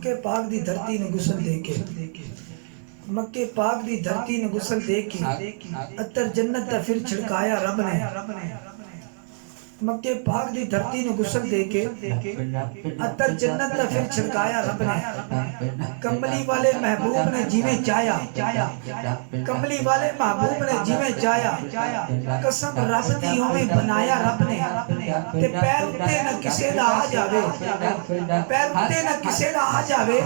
مکے پاک دی دھرتی نے غسل دے کے مکے پاک دی دھرتی نے غسل دے کے عطر جنت دا پھر چھڑکایا رب نے مکے پاک دی دھرتی نے غسل دے کے عطر جنت دا پھر چھڑکایا رب نے کملی والے محبوب نے جیویں چایا کملی والے محبوب نے جیویں چایا قسم رب دی ہوئے بنایا رب نے تے پیر اتے نہ کسے دا آ جاوے پیر اتے نہ کسے دا آ جاوے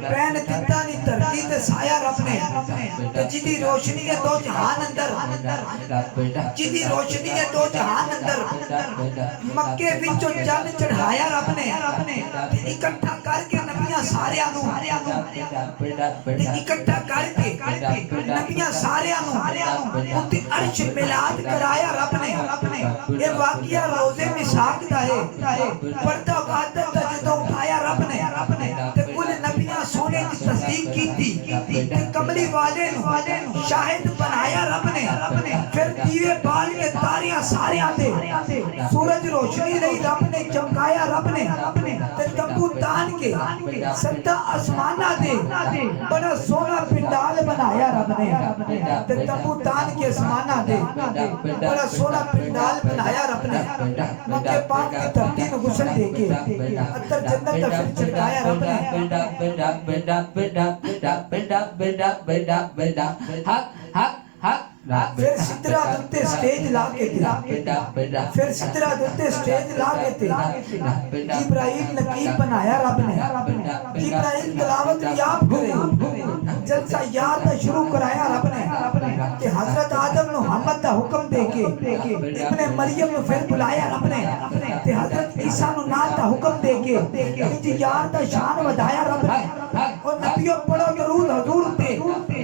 پین تتا نہیں دھرتی تے سایا رب نے تے جدی روشنی ہے دو جہان اندر جدی روشنی ہے دو جہان اندر مکے وچو چند چڑھایا رب نے اکٹھا کر کے نبیاں سارے آنو اکٹھا کر کے نبیاں سارے آنو انتی عرش ملاد کرایا رب نے یہ واقعہ روزے مساق دا ہے پردہ وعدت دا جدو اٹھایا رب نے تے کل نبیاں سونے کی تصدیق کی تھی تے کملی والے شاہد بنایا رب نے پھر دیوے بال کے تاریاں سارے آتے سورج روشنی رہی رب نے چمکایا رب نے تے تمبو تان کے ستا آسمانہ دے بڑا سونا پنڈال بنایا رب نے تے تمبو تان کے آسمانہ دے بڑا سونا پنڈال بنایا رب نے مکے پاک کی دھرتی نے غسل دے کے عطر جنت دا پھر چھڑکایا رب نے پھر سترہ دتے سٹیج لا کے تھے پھر سترہ دتے سٹیج لا کے تھے جبرائیل نقیب بنایا رب نے جبرائیل تلاوت یاب کرے جلسہ یاد شروع کرایا رب نے کہ حضرت آدم نے محمد دا حکم دے کے ابن مریم نے پھر بلایا رب نے کہ حضرت عیسیٰ نے نات دا حکم دے کے انجی یار دا شان ودایا رب نے اور نبیوں پڑھو درود حضور تے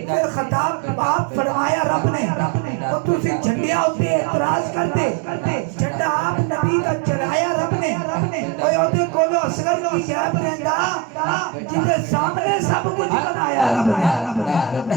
پھر خطاب باپ فرمایا رب نے اور تُسی جھنڈیاں ہوتے اعتراض کرتے جھنڈا آپ نبی کا چڑھایا رب نے کوئی ہوتے کولو اصغر کی جائب رہندا جنہیں سامنے سب کچھ بنایا رب نے